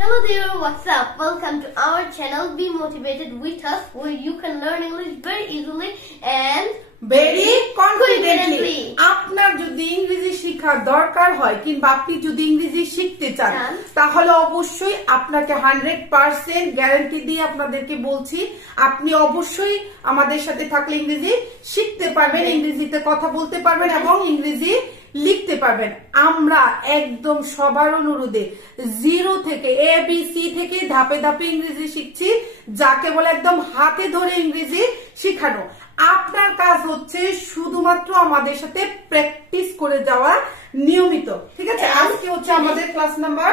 Hello there, what's up? Welcome to our channel Be Motivated with Us, where you can learn English very easily and very confidently. আপনার যদি ইংরেজি শেখার দরকার হয় কিংবা আপনি যদি ইংরেজি শিখতে চান তাহলে অবশ্যই আপনাকে 100% গ্যারান্টি দিয়ে আপনাদেরকে বলছি আপনি অবশ্যই আমাদের সাথে থাকলে ইংরেজি শিখতে পারবেন, ইংরেজিতে কথা বলতে পারবেন এবং ইংরেজি লিখতে পারবেন। আমরা একদম সবার অনুরোধে জিরো থেকে ABC থেকে ধাপে ধাপে ইংরেজি শিখছি, যাকে বলে একদম হাতে ধরে ইংরেজি শেখানো। আপনার কাজ হচ্ছে শুধুমাত্র আমাদের সাথে প্র্যাকটিস করে যাওয়া নিয়মিত, ঠিক আছে? আজকে হচ্ছে আমাদের ক্লাস নাম্বার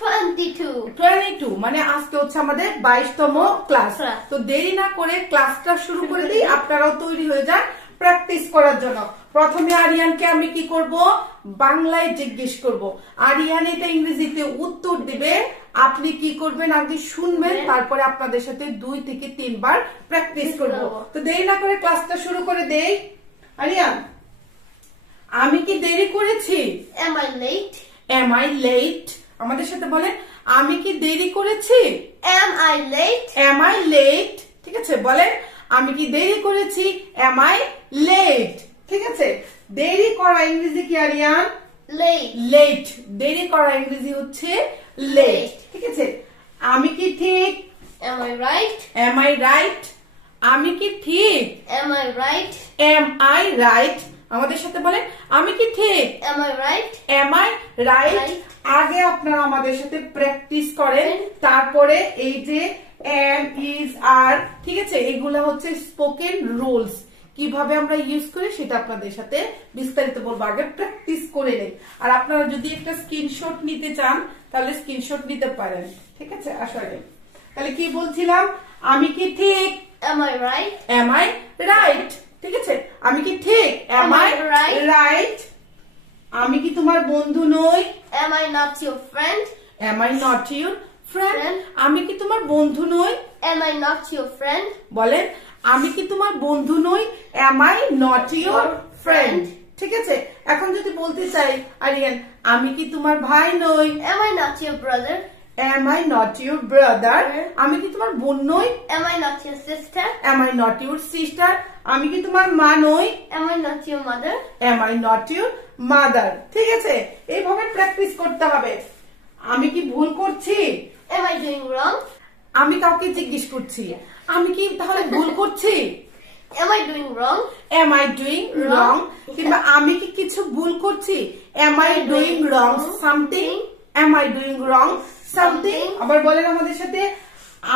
22, মানে আজকে হচ্ছে আমাদের 22তম ক্লাস। তো দেরি না করে ক্লাসটা শুরু করে দিই, আপনারাও তৈরি হয়ে যান প্র্যাকটিস করার জন্য। প্রথমে আরিয়ানকে আমি কি করব, বাংলায় জিজ্ঞেস করব। আরিয়ান এটা ইংরেজিতে উত্তর দিবে, আপনি কি করবেন আগে শুনবেন, তারপরে আপনাদের সাথে 2 থেকে 3 বার প্র্যাকটিস করব। তো দেরি না করে ক্লাসটা শুরু করে দেই। আরিয়ান, আমি কি দেরি করেছি? Am I late? Am I late? আমাদের সাথে বলেন, আমি কি দেরি করেছি? Am I late? Am I late? ঠিক আছে, বলেন আমি কি দেরি করেছি? Am I late? ঠিক আছে, দেরি করা ইংরেজি কি আরিয়ান? Late. Late. দেরি করা ইংরেজি হচ্ছে late. ঠিক আছে, আমি কি ঠিক? Am I right? Am I right? আমি কি ঠিক? Am I right? Am I right? আমাদের সাথে বলেন, আমি কি ঠিক? Am I right? Am I right? আগে আপনারা আমাদের সাথে প্র্যাকটিস করেন, তারপরে এই যে am, is, are, ঠিক আছে, এগুলা হচ্ছে স্পোকেন রুলস। কিভাবে আমরা ইউজ করি সেটা আপনাদের সাথে বিস্তারিত বলবো, আগে প্র্যাকটিস করে নেই। আর আপনারা যদি একটা স্ক্রিনশট নিতে চান তাহলে স্ক্রিনশট নিতে পারেন, ঠিক আছে? আসলে তাহলে কি বলছিলাম, আমি কি ঠিক? Am I right? Am I right? ঠিক আছে, আমি কি ঠিক? Am I right? আমি কি তোমার বন্ধু নই? Am I not your friend? Am I not your friend? আমি কি তোমার বন্ধু নই? Am I not your friend? বলেন, আমি কি তোমার বন্ধু নই? Am I not your friend? ঠিক আছে, এখন যদি বলতে চাই আরিয়ান, আমি কি তোমার ভাই নই? Am I not your brother? Am I not your brother? আমি কি তোমার বোন নই? Am I not your sister? Am I not your sister? আমি কি তোমার মা নই? Am I not your mother? Am I not your mother? ঠিক আছে, এইভাবে প্র্যাকটিস করতে হবে। আমি কি ভুল করছি? Am I doing wrong? আমি কাউকে জিজ্ঞেস করছি, আমি কি তাহলে ভুল করছি? Am I doing wrong? Am I doing wrong? কিংবা আমি কি কিছু ভুল করছি? Am I doing wrong something? Am I doing wrong something? আবার বলেন আমাদের সাথে,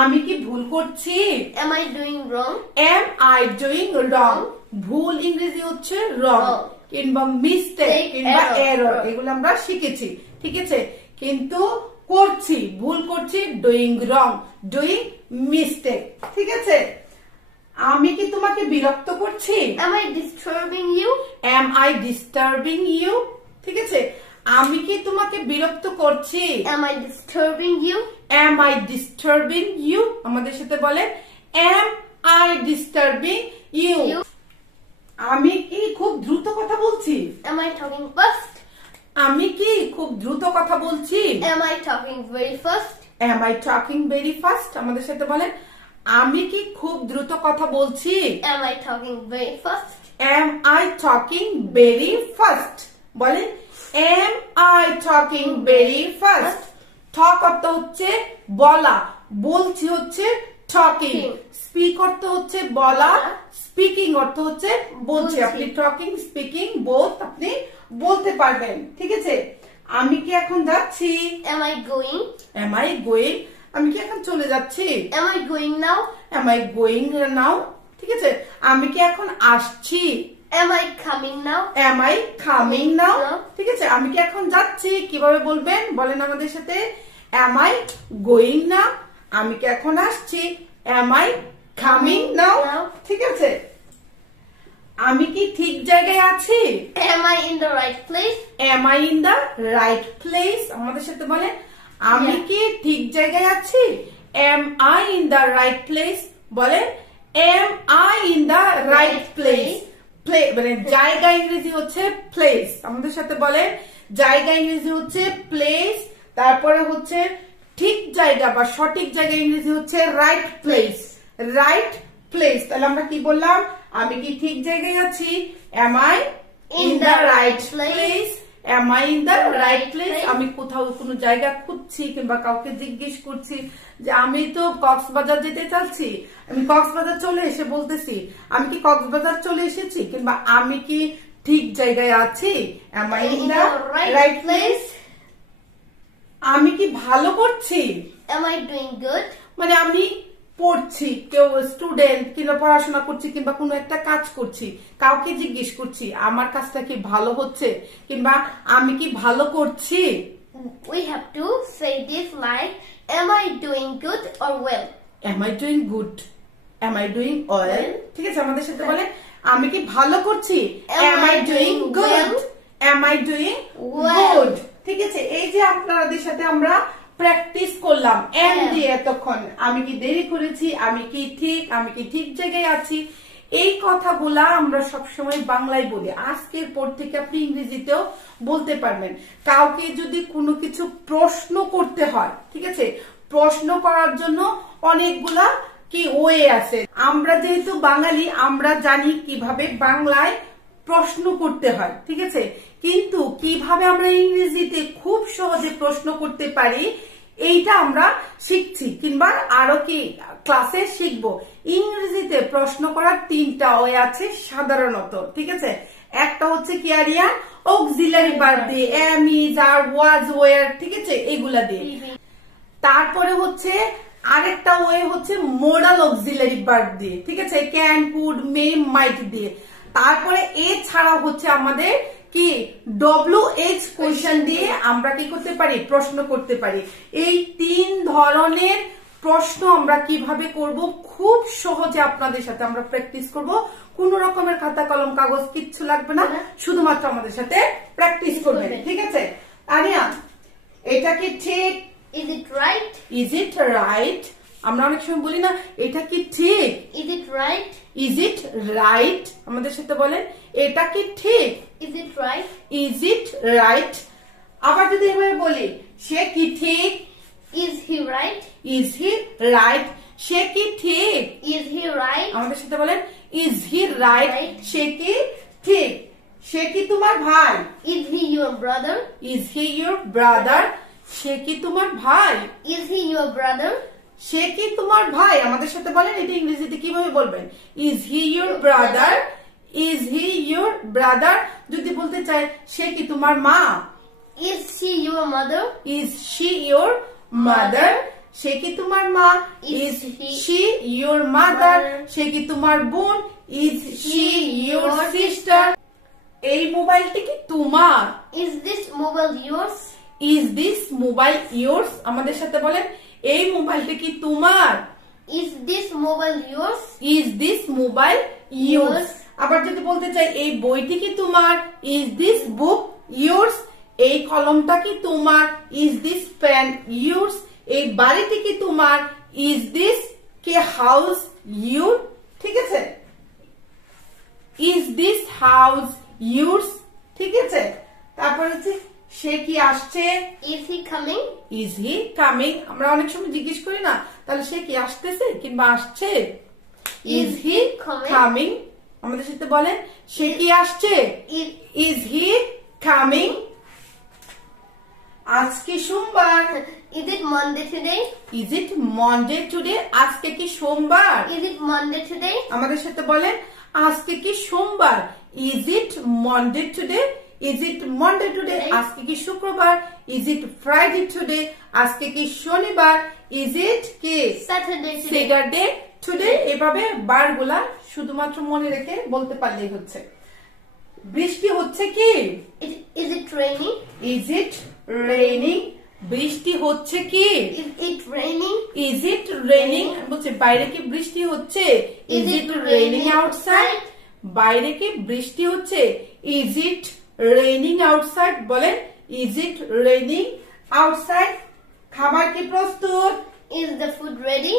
আমি কি ভুল করছি? Am I doing wrong? Am I doing wrong? ভুল ইংরেজি হচ্ছে wrong কিংবা মিস্টেক কিংবা এরর, এগুলো আমরা শিখেছি, ঠিক আছে? কিন্তু করছি, ভুল করছি, ডুইং রং, ডুইং মিস্টেক, ঠিক আছে? আমি কি তোমাকে বিরক্ত করছি? Am I disturbing you? Am I disturbing you? ঠিক আছে, আমি কি তোমাকে বিরক্ত করছি? Am I disturbing you? Am I disturbing you? আমাদের সাথে বলেন, Am I disturbing you? আমি কি খুব দ্রুত কথা বলছি? Am I talking fast? আমি কি খুব দ্রুত কথা বলছি? Am I talking very fast? Am I talking very fast? আমাদের সাথে বলেন, আমি কি খুব দ্রুত কথা বলছি? Am I talking very fast? Am I talking very fast? বলেন, Am I talking very fast? Talk অর্থ হচ্ছে বলা, বলছি হচ্ছে talking, speak অর্থ হচ্ছে বলা, speaking অর্থ হচ্ছে বলছি। আপনি talking, speaking both আপনি বলতে পারবেন, ঠিক আছে? আমি কি এখন যাচ্ছি? Am I going? Am I going? আমি কি এখন চলে যাচ্ছি? Am I going now? Am I going now? ঠিক আছে, আমি কি এখন আসছি? Am I coming now? Am I coming now? ঠিক আছে, আমি কি এখন যাচ্ছি? কিভাবে বলবেন বলেন আমাদের সাথে, Am I going now? আমি কি এখন আসছি? Am I coming now? ঠিক আছে, আমি কি ঠিক জায়গায় আছি? Am I in the right place? Am I in the right place? আমাদের সাথে বলেন, আমি কি ঠিক জায়গায় আছি? Am I in the right place? বলেন, Am I in the right place? মানে জায়গা ইংরেজি হচ্ছে প্লেস। আমাদের সাথে বলেন, জায়গা ইংরেজি হচ্ছে প্লেস, তারপরে হচ্ছে ঠিক জায়গা বা সঠিক জায়গা ইংরেজি হচ্ছে রাইট প্লেস। রাইট প্লেস, তাহলে আমরা কি বললাম? আমি কি ঠিক জায়গায় আছি? Am I in the right place? Am I in the right place? আমি কোথাও কোনো জায়গা খুঁজছি কিংবা কাউকে জিজ্ঞেস করছি যে আমি তো কক্সবাজার যেতে চাচ্ছি, আমি কক্সবাজার চলে এসে বলতেছি আমি কি কক্সবাজার চলে এসেছি, কিংবা আমি কি ঠিক জায়গায় আছি? Am I in the right place? আমি কি ভালো করছি? Am I doing good? মানে আমি পড়ছি, কেউ স্টুডেন্ট কিংবা পড়াশোনা করছি কিংবা কোনো একটা কাজ করছি, কাউকে জিজ্ঞেস করছি আমার কাজটা কি ভালো হচ্ছে কিংবা আমি কি ভালো করছি। We have to say this like, am I doing good or well? Am I doing good? Am I doing well? ঠিক আছে, আমাদের সাথে বলে আমি কি ভালো করছি? Am I doing good? Am I doing good? ঠিক আছে, এই যে আপনাদের সাথে আমরা প্র্যাকটিস করলাম এম দিয়ে এতক্ষণ, আমি কি দেরি করেছি, আমি কি ঠিক জায়গায় আছি, এই কথাগুলা আমরা সবসময় বাংলায় বলি। আজকের পর থেকে আপনি ইংরেজিতেও বলতে পারবেন। কাউকে যদি কোনো কিছু প্রশ্ন করতে হয়, ঠিক আছে, প্রশ্ন করার জন্য অনেকগুলা কি ওয়ে আছে। আমরা যেহেতু বাঙালি, আমরা জানি কিভাবে বাংলায় প্রশ্ন করতে হয়, ঠিক আছে, কিন্তু কিভাবে আমরা ইংরেজিতে খুব সহজে প্রশ্ন করতে পারি এইটা আমরা শিখছি কিংবা আরো কি ক্লাসে শিখবো। ইংরেজিতে প্রশ্ন করার 3টা ওয়ে আছে সাধারণত, ঠিক আছে। একটা হচ্ছে কি আরিয়ান, অক্সিলারি ভার্ব দিয়ে, am, is, are, was, were, ঠিক আছে, এগুলা দিয়ে। তারপরে হচ্ছে আরেকটা ওয়ে হচ্ছে মোডাল অক্সিলারি ভার্ব দিয়ে, ঠিক আছে, ক্যান, কুড, মে, মাইট দিয়ে। তারপরে এছাড়া হচ্ছে আমাদের কি WH কোয়েশ্চেন দিয়ে আমরা কি করতে পারি? প্রশ্ন করতে পারি। এই 3 ধরনের প্রশ্ন আমরা কিভাবে করব খুব সহজে আপনাদের সাথে আমরা প্র্যাকটিস করব। কোন রকমের খাতা কলম কাগজ কিচ্ছু লাগবে না, শুধুমাত্র আমাদের সাথে প্র্যাকটিস করবেন, ঠিক আছে। আরিয়া, এটা কি ঠিক? Is it right? Is it right? আমরা অনেক সময় বলি না এটা কি ঠিক? Is it right? Is it right? আমাদের সাথে বলেন এটা কি ঠিক? Is it right? Is it right? আবার যদি এভাবে বলি সে কি ঠিক? Is he right? Is he right? সে কি ঠিক? Is he right? আমাদের সাথে বলেন Is he right? সে কি ঠিক? সে কি তোমার ভাই? Is he your brother? Is he your brother? সে কি তোমার ভাই? Is he your brother? সে কি তোমার ভাই? আমাদের সাথে বলেন এটা ইংরেজিতে কিভাবে বলবেন? Is he your brother? Is he your brother? যদি বলতে চাই সে কি তোমার মা? Is she your mother? Is she your mother? সে কি তোমার মা? Is she your mother? সে কি তোমার বোন? Is she your sister? এই মোবাইলটি কি তোমার? Is this mobile yours? Is this mobile yours? আমাদের সাথে বলেন এই মোবাইলটা কি তোমার? Is this mobile yours? Is this mobile yours? আবার যদি বলতে চাই এই বইটি কি তোমার? Is this book yours? এই কলমটা কি তোমার? Is this pen yours? এই বাড়িটি কি তোমার? Is this কি house yours? ঠিক আছে, Is this house yours? ঠিক আছে। তারপর হচ্ছে সে কি আসছে? Is he coming? Is he coming? আমরা অনেক সময় জিজ্ঞেস করি না তাহলে সে কি আসতেছে কিংবা আসছে? Is he coming? আমাদের সাথে বলেন সে কি আসছে? Is he coming? আজকে সোমবার। Is it Monday today? Is it Monday today? আজকে কি সোমবার? Is it Monday today? আমাদের সাথে বলেন আজকে কি সোমবার? Is it Monday today? Is it Monday today? আজকে কি শুক্রবার? Is it Friday today? আজকে কি শনিবার? Is it কি Saturday today? এভাবে বারগুলা শুধুমাত্র মনে রেখে বলতে পারলেই হচ্ছে। বৃষ্টি হচ্ছে কি? Is it raining? Is it raining? বৃষ্টি হচ্ছে কি? Is it raining? Is it raining? বলছে বাইরে কি বৃষ্টি হচ্ছে? Is it raining outside? বাইরে কি বৃষ্টি হচ্ছে? Is it raining outside? বলেন Is it raining outside? খাবার কি প্রস্তুত? Is the food ready?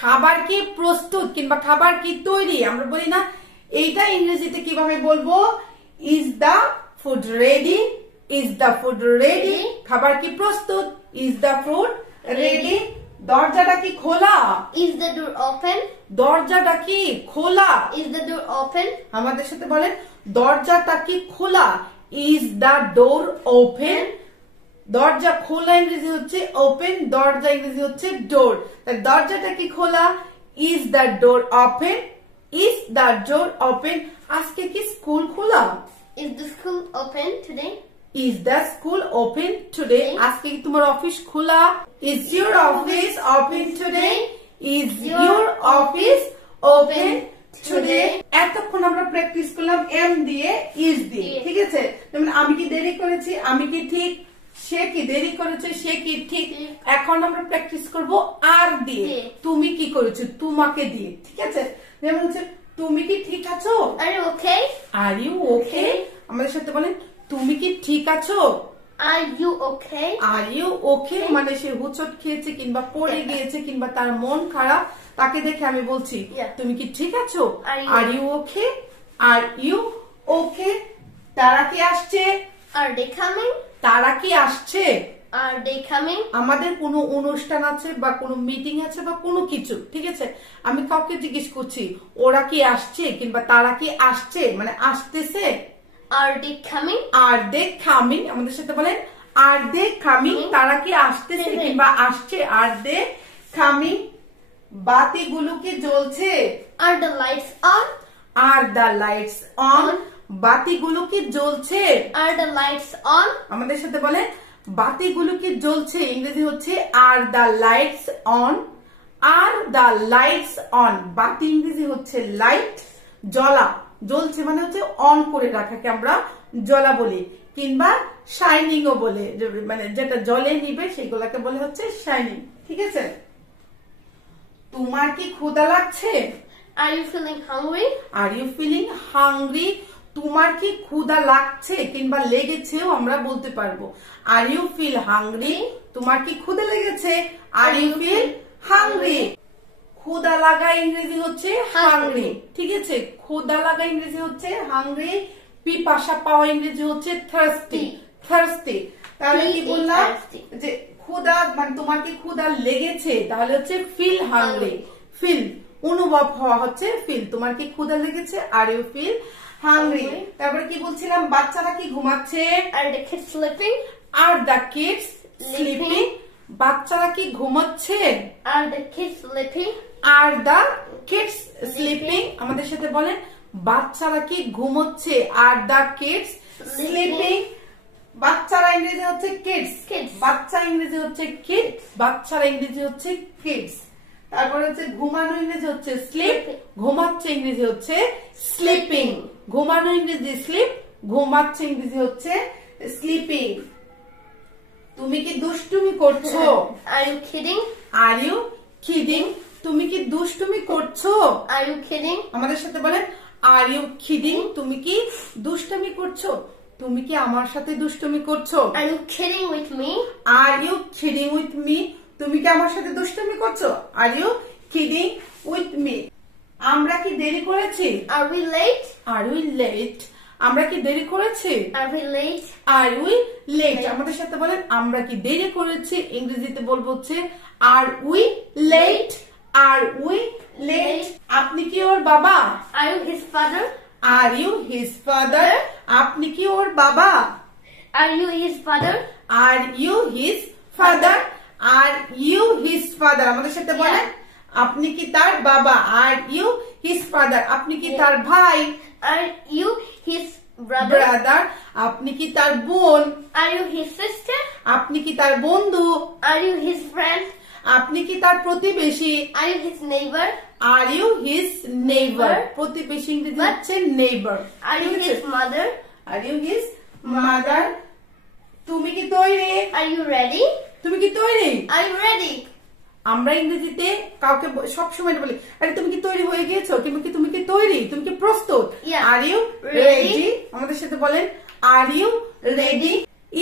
খাবার কি প্রস্তুত কিংবা খাবার কি তৈরি আমরা বলি না, এইটা ইংরেজিতে কিভাবে বলবো? Is the food ready? Is the food ready? খাবার কি প্রস্তুত? Is the food ready? দরজাটা কি খোলা? Is the door open? দরজাটা কি খোলা? Is the door open? আমাদের সাথে বলেন দরজাটা কি খোলা? Is the door open? দরজা খোলা ইংরেজি হচ্ছে ওপেন, দরজা ইংরেজি হচ্ছে ডোর। দরজাটা কি খোলা? Is the door open? Is the door open? আজকে কি স্কুল খোলা? Is the school open today? Is the school open today? আজকে কি তোমার অফিস খোলা? Is your office open today? Is your office open today? এতক্ষণ আমরা প্র্যাকটিস করলাম এম দিয়ে, ইজ দিয়ে, ঠিক আছে? যেমন আমি কি দেরি করেছি, আমি কি ঠিক, সে কি দেরি করেছে, সে কি ঠিক। এখন আমরা প্র্যাকটিস করব আর দিয়ে, তুমি কি করেছো, তোমাকে দিয়ে, ঠিক আছে? যেমন হচ্ছে তুমি কি ঠিক আছো? Are you okay? Are you okay? আমাদের সাথে বলেন তুমি কি ঠিক আছো? Are you okay? Are you okay? মানে সে হুচট খেয়েছে কিংবা পড়ে গিয়েছে কিংবা তার মন খারাপ, তাকে দেখে আমি বলছি তুমি কি ঠিক আছো? Are you okay? Are you okay? তারা কি আসছে? Are they coming? তারা কি আসছে? Are they coming? আমাদের কোনো অনুষ্ঠান আছে বা কোনো মিটিং আছে বা কোনো কিছু, ঠিক আছে? আমি কাউকে জিজ্ঞেস করছি ওরা কি আসছে কিংবা তারা কি আসছে, মানে আসতেছে। Are they coming? Are they coming? আমাদের সাথে বলেন are they coming? তারা কি আসতেছে কিংবা আসছে? Are they coming? বাতিগুলো কি জ্বলছে? Are the lights on? Are the lights on? বাতিগুলো কি জ্বলছে? Are the lights on? আমাদের সাথে বলেন বাতিগুলো কি জ্বলছে, ইংরেজি হচ্ছে are the lights on? Are the lights on? বাতি ইংরেজি হচ্ছে লাইট, জ্বলা, জ্বলছে মানে হচ্ছে অন করে রাখাকে আমরা জ্বলা বলি কিংবা শাইনিং ও বলে, মানে যেটা জ্বলে নিবে সেগুলোকে বলে হচ্ছে শাইনিং, ঠিক আছে? তোমার কি ক্ষুধা লাগছে? Are you feeling hungry? Are you feeling hungry? তোমার কি ক্ষুধা লাগছে কিংবা লেগেছেও আমরা বলতে পারবো। Are you feel hungry? তোমার কি ক্ষুধা লেগেছে? Are you feel hungry? ক্ষুধা লাগা ইংরেজি হচ্ছে হাংরি, ঠিক আছে? ক্ষুধা লাগা ইংরেজি হচ্ছে হাংরি, পিপাসা পাওয়া ইংরেজি হচ্ছে থার্স্টি, থার্স্টি। তাহলে কি বললাম যে ক্ষুধা মানে তোমার কি ক্ষুধা লেগেছে, তাহলে হচ্ছে ফিল হাংরি, ফিল অনুভব হওয়া হচ্ছে ফিল। তোমার কি ক্ষুধা লেগেছে? Are you feel hungry. তারপরে কি বলছিলাম, বাচ্চারা কি ঘুমাচ্ছে? Are the kids sleeping? Are the kids sleeping? বাচ্চারা কি ঘুমাচ্ছে? Are the kids sleeping? Are the kids sleeping? আমাদের সাথে বলেন বাচ্চারা কি ঘুমোচ্ছে? Are the kids sleeping? বাচ্চারা ইংরেজি হচ্ছে kids, বাচ্চা ইংরেজি হচ্ছে kids, বাচ্চারা ইংরেজি হচ্ছে kids। তারপরে হচ্ছে ঘুমানো ইংরেজি হচ্ছে sleep, ঘুমাচ্ছে ইংরেজি হচ্ছে sleeping, ঘুমানো ইংরেজি sleep, ঘুমাচ্ছে ইংরেজি হচ্ছে sleeping। তুমি কি দুষ্টুমি করছো? Are you kidding? Are you kidding? তুমি কি দুষ্টুমি করছো? Are you kidding? আমাদের সাথে বলেন আর ইউ কিডিং? তুমি কি দুষ্টুমি করছো? তুমি কি আমার সাথে দুষ্টুমি করছো? Are you kidding with me? Are you kidding with me? তুমি কি আমার সাথে দুষ্টুমি করছো? Are you kidding with me? আমরা কি দেরি করেছি? Are we late? Are we late? আমরা কি দেরি করেছি? Are we late? Are we late? আমাদের সাথে বলেন আমরা কি দেরি করেছি, ইংরেজিতে বলবো হচ্ছে are we late, are we late. আপনি কি ওর বাবা? Are you his father? Are you his father? আপনি কি ওর বাবা? Are you his father? Are you his father? Are you his father? আমাদের সাথে বলেন আপনি কি তার বাবা? Are you his father? আপনি কি তার ভাই? Are you his brother? Brother? আপনি কি তার বোন? Are you his sister? আপনি কি তার বন্ধু? Are you his friend? আপনি কি তার প্রতিবেশী? Are you his neighbor? Are you his neighbour? প্রতিবেশী ইংরেজি হচ্ছে neighbour. Are you his mother? Are you his mother? তুমি কি তৈরি? Are you ready? তুমি কি তৈরি? Are you ready? আমরা ইংরেজিতে কাউকে সবসময় বলি আরে তুমি কি তৈরি হয়ে গিয়েছো কিংবা কি তুমি কি তৈরি, তুমি কি প্রস্তুত? Are you ready? আমাদের সাথে বলেন আর ইউ রেডি?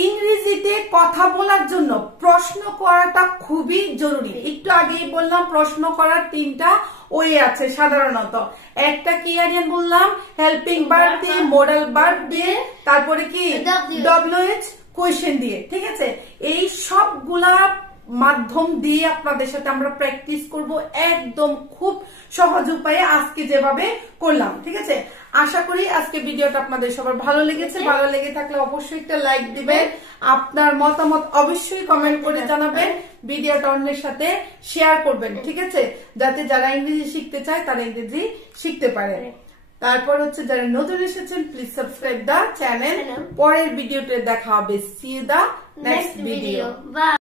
ইংরেজিতে কথা বলার জন্য প্রশ্ন করাটা খুবই জরুরি। একটু আগেই বললাম প্রশ্ন করার তিনটা ওয়ে আছে সাধারণত। একটা কি আরিয়ান বললাম, হেল্পিং ভার্ব দিয়ে, মডাল ভার্ব দিয়ে, তারপরে কি ডব্লিউএইচ কোয়েশ্চেন দিয়ে, ঠিক আছে? এই সবগুলা মাধ্যম দিয়ে আপনাদের সাথে আমরা প্র্যাকটিস করব একদম খুব সহজ উপায়ে আজকে যেভাবে করলাম। ঠিক আছে, আশা করি আজকে ভিডিওটা আপনাদের সবার ভালো লেগেছে। ভালো লেগে থাকলে অবশ্যই একটা লাইক দিবেন, আপনার মতামত অবশ্যই কমেন্ট করে জানাবেন, ভিডিওটা অন্যের সাথে শেয়ার করবেন। ঠিক আছে, যাতে যারা ইংরেজি শিখতে চায় তারা ইংরেজি শিখতে পারে। তারপর হচ্ছে যারা নতুন এসেছেন প্লিজ সাবস্ক্রাইব দা চ্যানেল। পরের ভিডিওতে দেখা হবে। See you the next video.